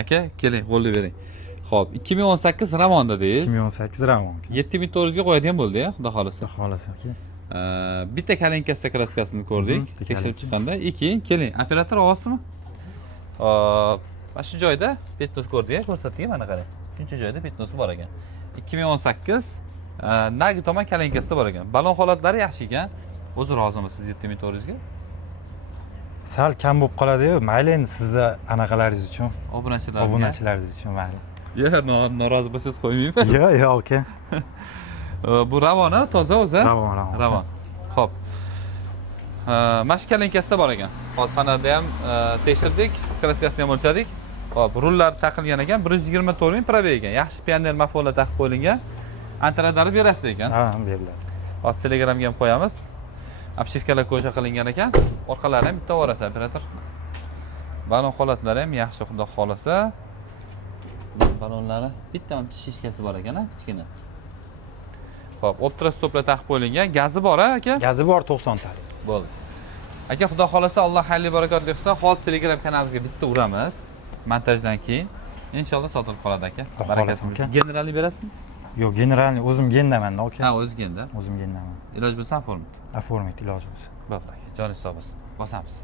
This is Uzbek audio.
Aka, keling, qo'lni bering. Xo'p, 2018 Ravon dedingiz. 2018 Ravon. 7400 ga qo'yadigan bo'ldi-ya, xudo xolasa. Xolos aka. Bitta kalinkasida kraskasini ko'rdik, bitta tekshirib kalinka. chiqqanda. Keling, operator olasizmi? Hop, mana shu joyda petnos ko'rdik-ya, ko'rsatdik mana qarang. Shuncha joyda petnosi bor ekan. 2018 nagi tomon kalinkasida bor ekan. Balon holatlari yaxshi ekan. O'zi rozimisiz 7400 ga? Sal kam bo'lib qoladi-yu, mayli endi sizni anaqalaringiz uchun, Obunachilar. obunachilaringiz uchun mayli. Yo'q, norozi bo'lsangiz qo'ymayman. Yo'q aka. Bu Ravon, toza o'zi? Ravon. Ravon. Xo'p. Mana shu kalinkasida bor ekan. Hozir fanarda ham tekshirdik, kraskasini ham o'lchadik. Hop, rullar taqilgan ekan, 124 ming probeg ekan. Yaxshi pioner mafola taqib qo'yilgan. Antaradari berasiz ekan. Ha, beriladi. Hozir Telegramga ham qo'yamiz. Obshivkalar ko'cha qilingan ekan. Orqalari ham bitta vorasi operator. Balon holatlari ham yaxshi, xudo xolasa. Balonlari bitta ham shishkasi bor ekan, kichkina. Xo'p, optra stoplar taqib qo'yilgan. Gazi bor aka? Gazi bor 90 talik. Bo'ldi. Aka, xudo xolasa Alloh xayrli barakotli qilsa, hozir Telegram kanalimizga bitta uramiz. Montajdan keyin inshaalloh sotilib qoladi aka. Barakatli. Generalni berasizmi? Yo'q, generalni o'zim gendaman-da aka. Ha, o'zingizda. O'zim gendaman. Iloj bo'lsa oformit. Oformit iloji bo'lsa. Bo'ldi aka. Joningiz sog' bo'lsin. Bosamiz.